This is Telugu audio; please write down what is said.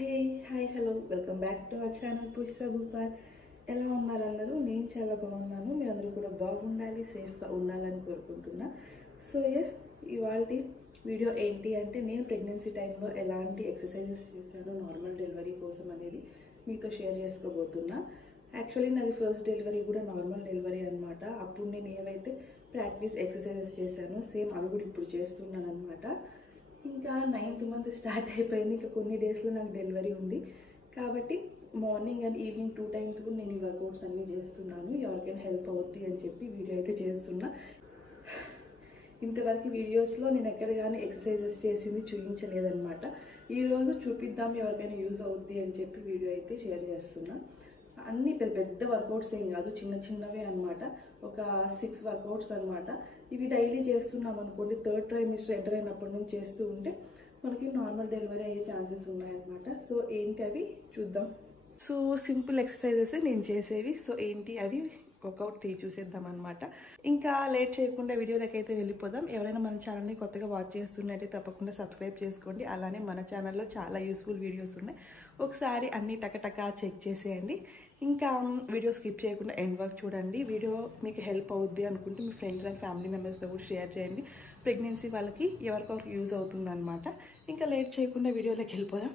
Hey hi hello welcome back to our channel Pushpa Bhupal. ఎలా ఉన్నారు అందరూ? నేను చాలా బాగున్నాను. మీ అందరూ కూడా బాగుండాలి, సేఫ్గా ఉండాలని కోరుకుంటున్నా. సో ఎస్, ఇవాళ వీడియో ఏంటి అంటే నేను ప్రెగ్నెన్సీ టైంలో ఎలాంటి ఎక్సర్సైజెస్ చేశానో నార్మల్ డెలివరీ కోసం అనేది మీతో షేర్ చేసుకోబోతున్నా. యాక్చువల్లీ నాది ఫస్ట్ డెలివరీ కూడా నార్మల్ డెలివరీ అనమాట. అప్పుడు నేను ఏవైతే ప్రాక్టీస్ ఎక్సర్సైజెస్ చేశానో సేమ్ అవి కూడా ఇప్పుడు చేస్తున్నాను అనమాట. ఇంకా 9th మంత్ స్టార్ట్ అయిపోయింది. ఇంకా కొన్ని డేస్లో నాకు డెలివరీ ఉంది కాబట్టి మార్నింగ్ అండ్ ఈవినింగ్ 2 times కూడా నేను ఈ వర్కౌట్స్ అన్నీ చేస్తున్నాను. ఎవరికైనా హెల్ప్ అవుద్ది అని చెప్పి వీడియో అయితే చేస్తున్నా. ఇంతవరకు వీడియోస్లో నేను ఎక్కడ కానీ ఎక్సర్సైజెస్ చేసింది చూపించలేదన్నమాట. ఈరోజు చూపిద్దాం, ఎవరికైనా యూజ్ అవుద్ది అని చెప్పి వీడియో అయితే షేర్ చేస్తున్నా. అన్ని పెద్ద పెద్ద వర్కౌట్స్ ఏం కాదు, చిన్న చిన్నవే అనమాట. ఒక 6 వర్కౌట్స్ అనమాట. ఇవి డైలీ చేస్తున్నాం అనుకోండి, 3rd trimester ఎంటర్ అయినప్పటి నుంచి చేస్తూ ఉంటే మనకి నార్మల్ డెలివరీ అయ్యే ఛాన్సెస్ ఉన్నాయన్నమాట. సో ఏంటి అవి చూద్దాం. సో సింపుల్ ఎక్సర్సైజెస్ నేను చేసేవి. సో ఏంటి అవి ఒక్కొక్కటి చూసేద్దాం అనమాట. ఇంకా లేట్ చేయకుండా వీడియోలోకి అయితే వెళ్ళిపోదాం. ఎవరైనా మన ఛానల్ని కొత్తగా వాచ్ చేస్తున్నట్టే తప్పకుండా సబ్స్క్రైబ్ చేసుకోండి. అలానే మన ఛానల్లో చాలా యూస్ఫుల్ వీడియోస్ ఉన్నాయి, ఒకసారి అన్ని టకటకా చెక్ చేసేయండి. ఇంకా వీడియో స్కిప్ చేయకుండా ఎండ్ వరకు చూడండి. వీడియో మీకు హెల్ప్ అవుద్ది అనుకుంటే మీ ఫ్రెండ్స్ అండ్ ఫ్యామిలీ మెంబర్స్తో కూడా షేర్ చేయండి. ప్రెగ్నెన్సీ వాళ్ళకి ఎవరికొకరికి యూజ్ అవుతుంది అనమాట. ఇంకా లేట్ చేయకుండా వీడియోలోకి వెళ్ళిపోదాం.